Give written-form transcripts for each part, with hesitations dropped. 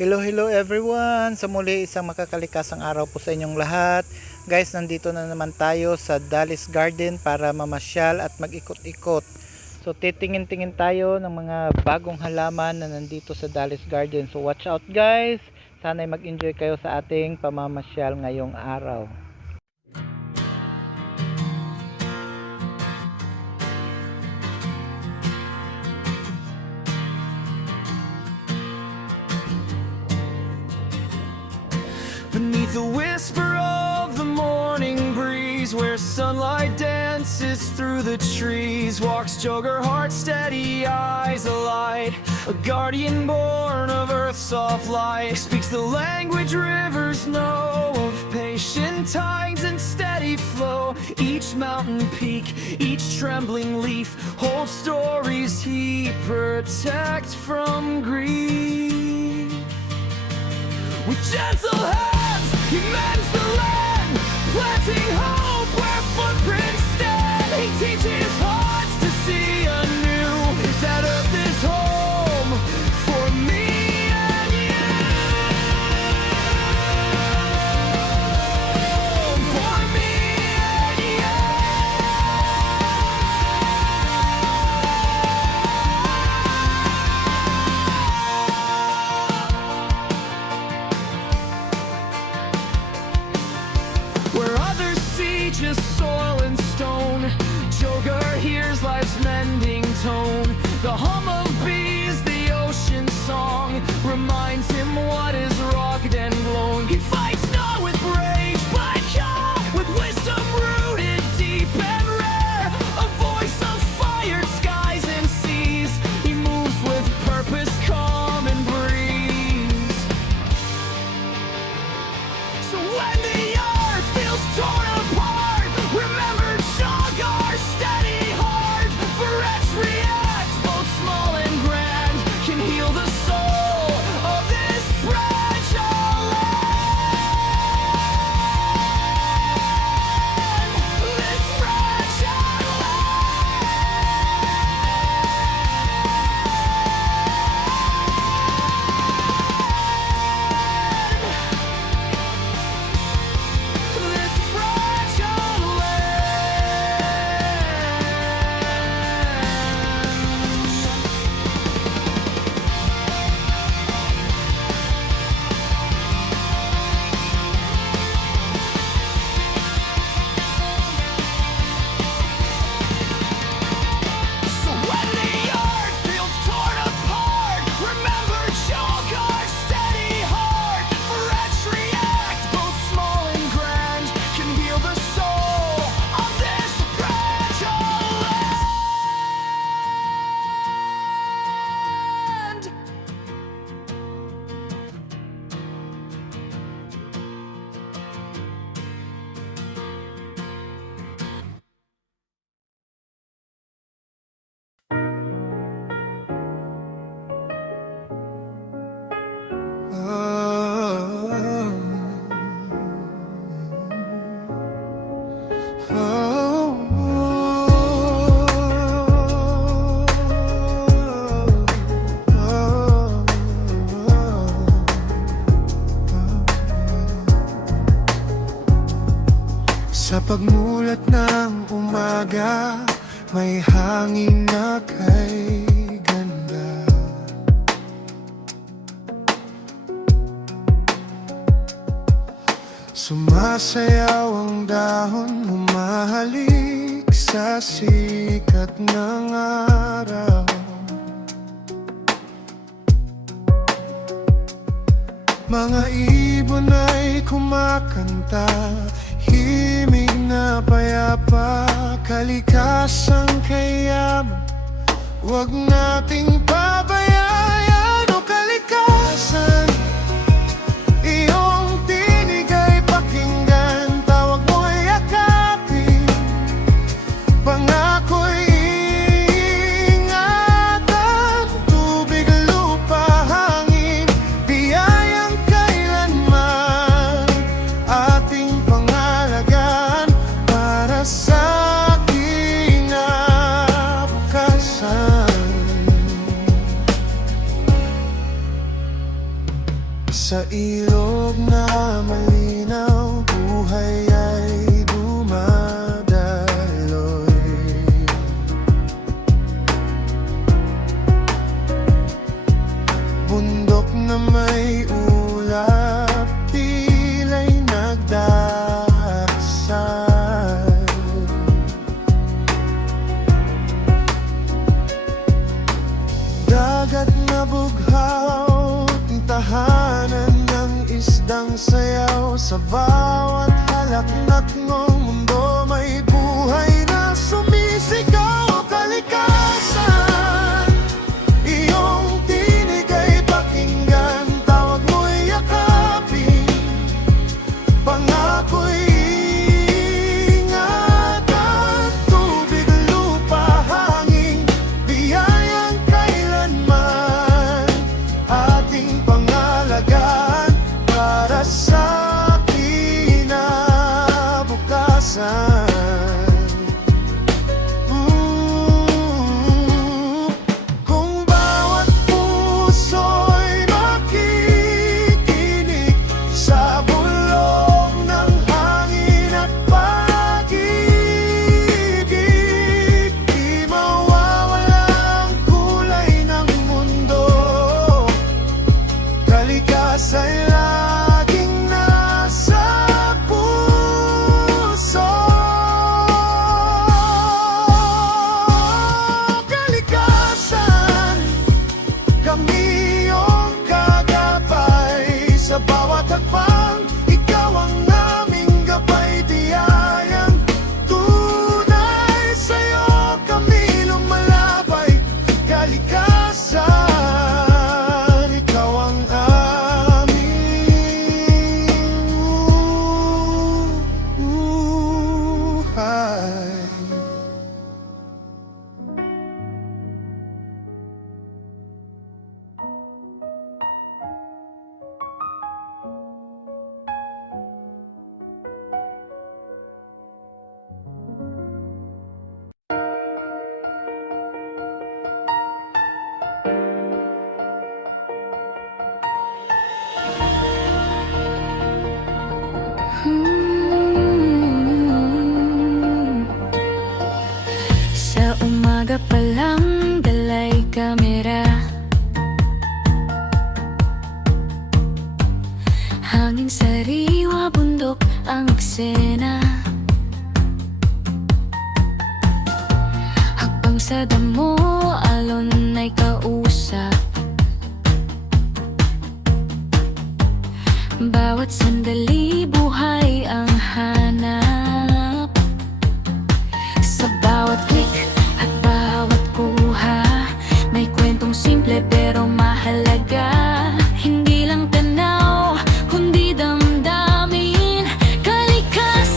Hello everyone! Sa muli isang makakalikasang araw po sa inyong lahat. Guys, nandito na naman tayo sa Dallis Garden para mamasyal at mag-ikot-ikot. So titingin-tingin tayo ng mga bagong halaman na nandito sa Dallis Garden. So watch out guys! Sana'y mag-enjoy kayo sa ating pamamasyal ngayong araw. Beneath the whisper of the morning breeze, where sunlight dances through the trees, walks Joker, heart steady, eyes alight, a guardian born of earth's soft light. Speaks the language rivers know, of patient tides and steady flow. Each mountain peak, each trembling leaf holds stories he protects from grief. With gentle hands, he mends the land, planting hope where footprints stand. He teaches hearts to see anew that earth is home for me and you. For me and you. Where others see just soil and stone, Joker hears life's mending tone. The hum of bees, the ocean's song, reminds him what is rocked and blown. He fights not with rage, but calm, with wisdom rooted deep and rare. A voice of fired skies and seas, he moves with purpose, calm and breeze. So when the earth feels torn apart, remember Jogar, steady heart. For X reacts, both small and grand, can heal the soul of this fragile land. This fragile land. This fragile So when the earth feels torn apart, remember Jogar's steady heart. For each react, both small and grand, can heal the soul of this fragile land. Sa pagmulat ng umaga, may hangin na kay ganda. Sumasayaw ang dahon, humahalik sa sikat ng araw. Mga ibon ay kumakanta, himig na payapa, kalikasang kayaman, huwag nating pabayaan. O kalikasan, iyong tinig ay pakinggan, tawag mo'y yakapin, pangako'y ingatan. Tubig, lupa, hangin, biyayang kailanman ating pangalagaan para sa kinabukasan. Sa ilog na malinaw, buhay ay dumadaloy. Bundok na may ulap, tila'y nagdasal. Dagat na bughaw, tahanan ng isdang sayaw. Sa bawat halaknak ng mundo may buhay na sumisigaw. Kalikasan, iyong tinig ay pakinggan, tawag mo'y yakapin, pangako'y ingatan. Tubig, lupa, hangin, biyayang kailanman ating pangalagaan para sa kinabukasan. Kung bawat puso'y makikinig sa bulong ng hangin at pag-ibig, di mawawala ang kulay ng mundo. Kalikasan laging nasa puso. Kalikasan, kami iyong kagabay. Sa bawat hakbang, ikaw ang aming gabay. Tiyayang tunay, sa'yo kami lumalabay. Kalikasan, ikaw ang aming buhay. Sa umaga pa lang dalay kamera, hangin sariwa, bundok ang eksena. Hakbang sa damo, alon ay kausap. Bawat sandali, buhay ang hanap. Sa bawat click at bawat kuha, may kwentong simple pero mahalaga. Hindi lang tanaw, kundi damdamin. Kalikasan,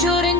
shouldn't